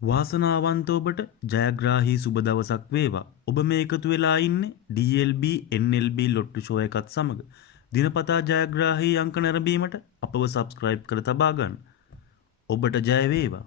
වාසනාවන්ත ඔබට ජයග්‍රාහී සුබ දවසක් වේවා. ඔබ මේ එකතු වෙලා ඉන්නේ DLB NLB ලොට්ටු ෂෝ එකත් සමග. දිනපතා ජයග්‍රාහී අංක නැරඹීමට අපව සබ්ස්ක්‍රයිබ් කර තබා ගන්න. ඔබට ජය වේවා.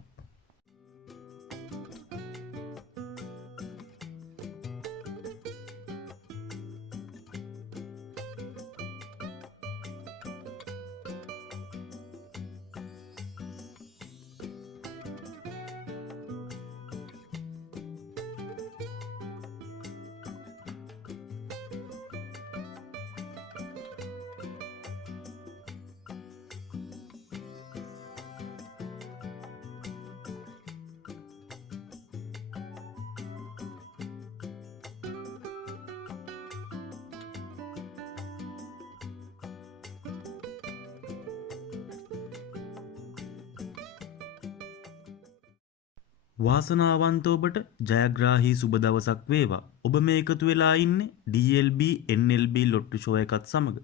වාසනාවන්ත ඔබට ජයග්‍රාහී සුබ දවසක් වේවා. ඔබ මේ එකතු වෙලා ඉන්නේ DLB NLB ලොට්ටු ෂෝ එකත් සමග.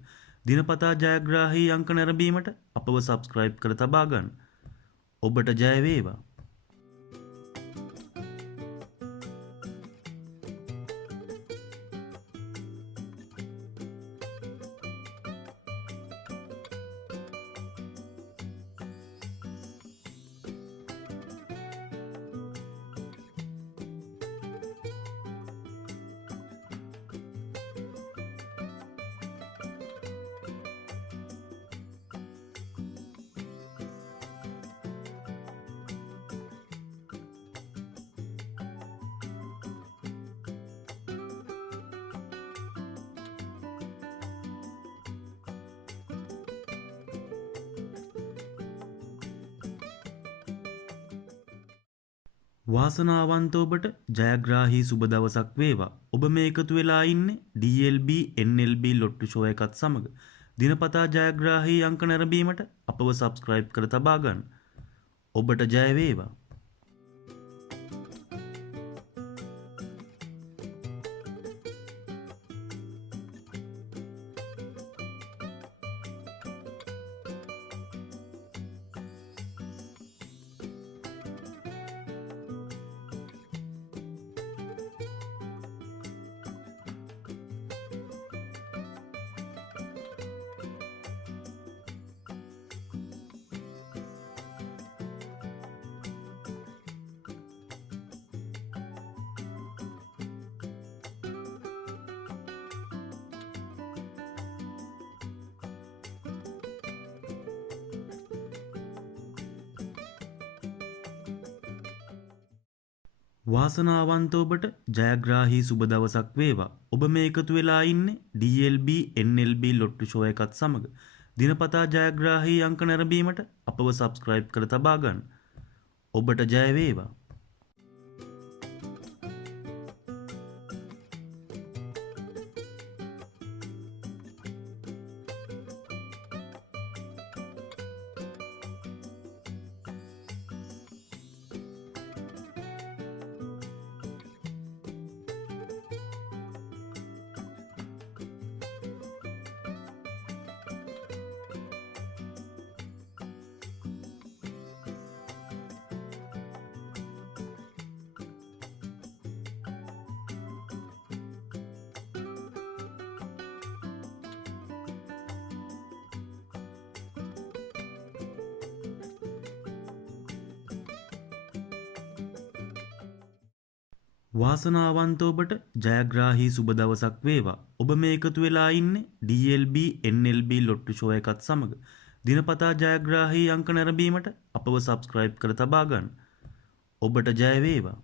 දිනපතා ජයග්‍රාහී අංක නැරඹීමට අපව සබ්ස්ක්‍රයිබ් කර තබා ගන්න. ඔබට ජය වේවා. වාසනාවන්ත ඔබට ජයග්‍රාහී සුබ දවසක් වේවා. ඔබ මේ එකතු වෙලා ඉන්නේ DLB NLB ලොට්ටු ෂෝ එකත් සමග. දිනපතා ජයග්‍රාහී අංක නැරඹීමට අපව සබ්ස්ක්‍රයිබ් කර තබා ගන්න. ඔබට ජය වේවා. වාසනාවන්ත ඔබට ජයග්‍රාහී සුබ දවසක් වේවා. ඔබ මේ එකතු වෙලා ඉන්නේ DLB NLB ලොට්ටු ෂෝ එකත් සමග. දිනපතා ජයග්‍රාහී අංක නැරඹීමට අපව සබ්ස්ක්‍රයිබ් කර තබා ගන්න. ඔබට ජය වේවා. වාසනාවන්ත ඔබට ජයග්‍රාහී සුබ දවසක් වේවා. ඔබ මේ එකතු වෙලා ඉන්නේ DLB NLB ලොට්ටු ෂෝ එකත් සමග. දිනපතා ජයග්‍රාහී අංක නැරඹීමට අපව සබ්ස්ක්‍රයිබ් කර තබා ගන්න. ඔබට ජය වේවා.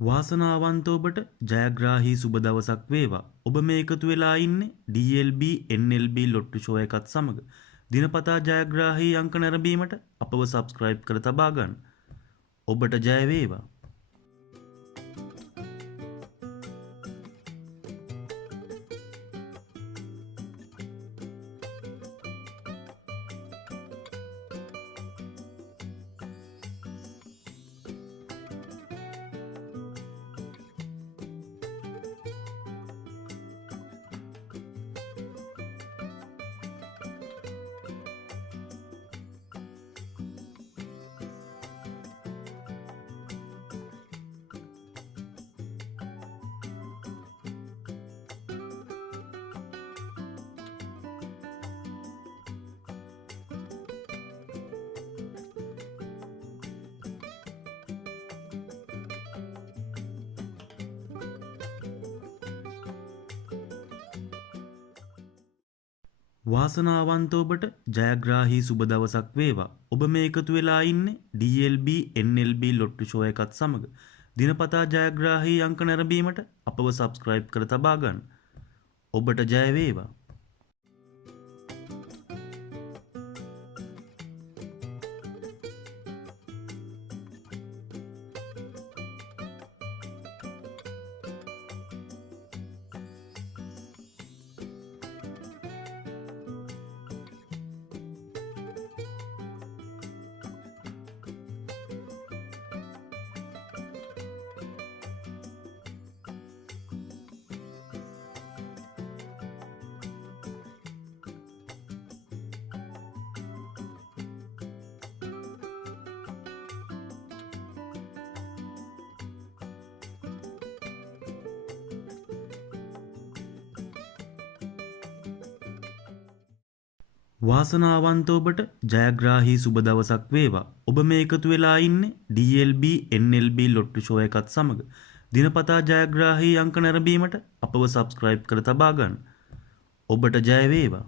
වාසනාවන්ත ඔබට ජයග්‍රාහී සුබ දවසක් වේවා. ඔබ මේ එකතු වෙලා ඉන්නේ DLB NLB ලොට්ටු ෂෝ එකත් සමග. දිනපතා ජයග්‍රාහී අංක නැරඹීමට අපව සබ්ස්ක්‍රයිබ් කර තබා ගන්න. ඔබට ජය වේවා. වාසනාවන්ත ඔබට ජයග්‍රාහී සුබ දවසක් වේවා. ඔබ මේ එකතු වෙලා ඉන්නේ DLB NLB ලොට්ටු ෂෝ එකත් සමග. දිනපතා ජයග්‍රාහී අංක නැරඹීමට අපව සබ්ස්ක්‍රයිබ් කර තබා ගන්න. ඔබට ජය වේවා. වාසනාවන්ත ඔබට ජයග්‍රාහී සුබ දවසක් වේවා. ඔබ මේ එකතු වෙලා ඉන්නේ DLB NLB ලොට්ටු ෂෝ එකත් සමග. දිනපතා ජයග්‍රාහී අංක නැරඹීමට අපව සබ්ස්ක්‍රයිබ් කර තබා ගන්න. ඔබට ජය වේවා.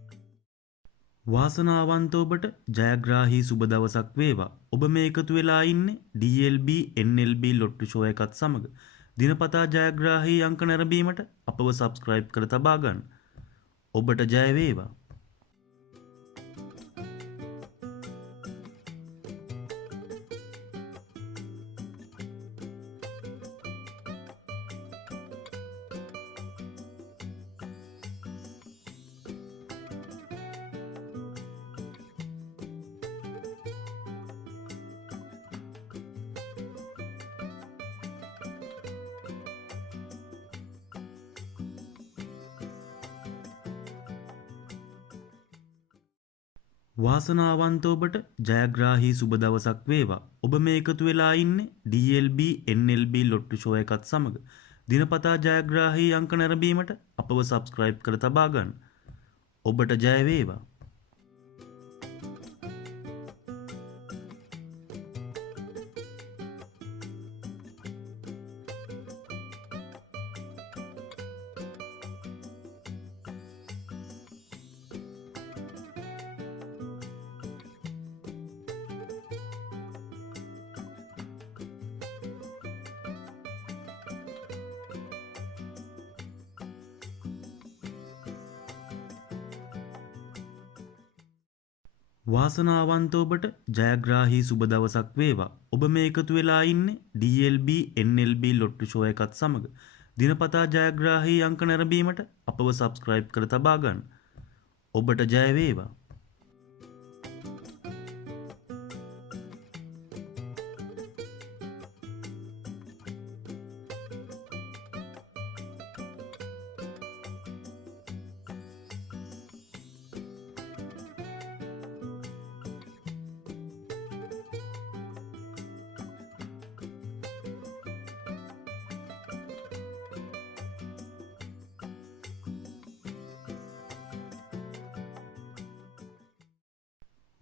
වාසනාවන්ත ඔබට ජයග්‍රාහී සුබ දවසක් වේවා. ඔබ මේ එකතු වෙලා ඉන්නේ DLB NLB ලොට්ටු ෂෝ එකත් සමග. දිනපතා ජයග්‍රාහී අංක නැරඹීමට අපව සබ්ස්ක්‍රයිබ් කර තබා ගන්න. ඔබට ජය වේවා. වාසනාවන්ත ඔබට ජයග්‍රාහී සුබ දවසක් වේවා. ඔබ මේ එකතු වෙලා ඉන්නේ DLB NLB ලොට්ටු ෂෝ එකත් සමග. දිනපතා ජයග්‍රාහී අංක නැරඹීමට අපව සබ්ස්ක්‍රයිබ් කර තබා ගන්න. ඔබට ජය වේවා. වාසනාවන්ත ඔබට ජයග්‍රාහී සුබ දවසක් වේවා. ඔබ මේ එකතු වෙලා ඉන්නේ DLB NLB ලොට්ටු ෂෝ එකත් සමග. දිනපතා ජයග්‍රාහී අංක නැරඹීමට අපව සබ්ස්ක්‍රයිබ් කර තබා ගන්න. ඔබට ජය වේවා.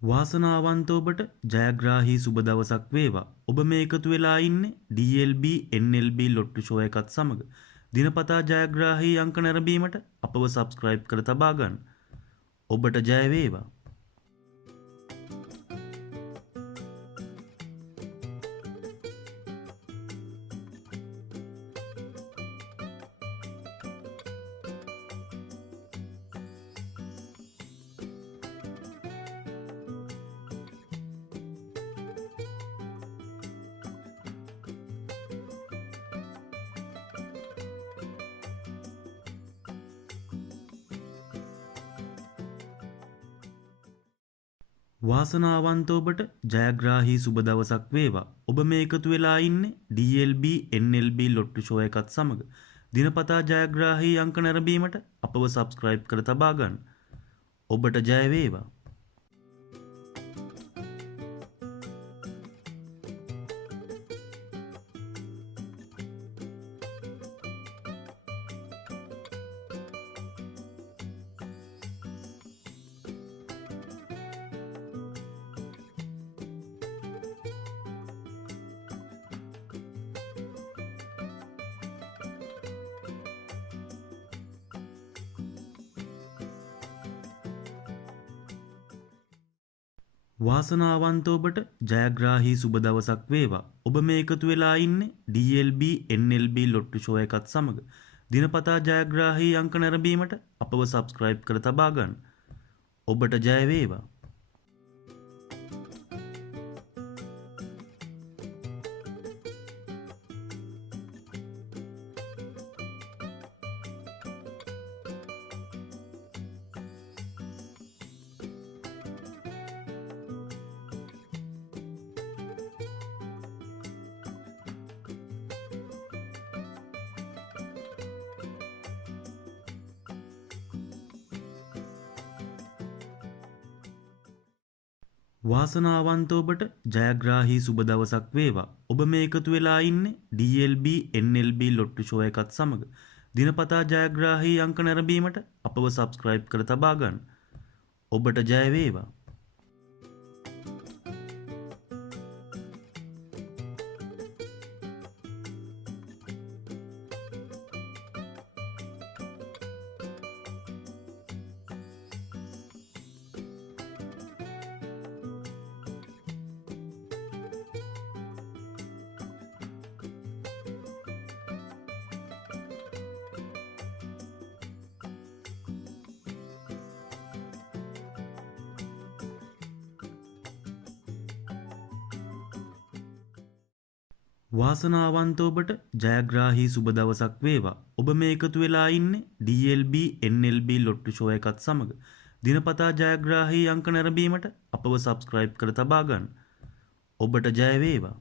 වාසනාවන්ත ඔබට ජයග්‍රාහී සුබ දවසක් වේවා. ඔබ මේ එකතු වෙලා ඉන්නේ DLB NLB ලොට්ටු ෂෝ එකත් සමග. දිනපතා ජයග්‍රාහී අංක නැරඹීමට අපව සබ්ස්ක්‍රයිබ් කර තබා ගන්න. ඔබට ජය වේවා. වාසනාවන්ත ඔබට ජයග්‍රාහී සුබ දවසක් වේවා. ඔබ මේ එකතු වෙලා ඉන්නේ DLB NLB ලොට්ටු ෂෝ එකත් සමග. දිනපතා ජයග්‍රාහී අංක නැරඹීමට අපව සබ්ස්ක්‍රයිබ් කර තබා ගන්න. ඔබට ජය වේවා. වාසනාවන්ත ඔබට ජයග්‍රාහී සුබ දවසක් වේවා. ඔබ මේ එකතු වෙලා ඉන්නේ DLB NLB ලොට්ටු ෂෝ එකත් සමග. දිනපතා ජයග්‍රාහී අංක නැරඹීමට අපව සබ්ස්ක්‍රයිබ් කර තබා ගන්න. ඔබට ජය වේවා. වාසනාවන්ත ඔබට ජයග්‍රාහී සුබ දවසක් වේවා. ඔබ මේ එකතු වෙලා ඉන්නේ DLB NLB ලොට්ටු ෂෝ එකත් සමග. දිනපතා ජයග්‍රාහී අංක නැරඹීමට අපව සබ්ස්ක්‍රයිබ් කර තබා ගන්න. ඔබට ජය වේවා. වාසනාවන්ත ඔබට ජයග්‍රාහී සුබ දවසක් වේවා. ඔබ මේ එකතු වෙලා ඉන්නේ DLB NLB ලොට්ටු ෂෝ එකත් සමග. දිනපතා ජයග්‍රාහී අංක නැරඹීමට අපව සබ්ස්ක්‍රයිබ් කර තබා ගන්න. ඔබට ජය වේවා.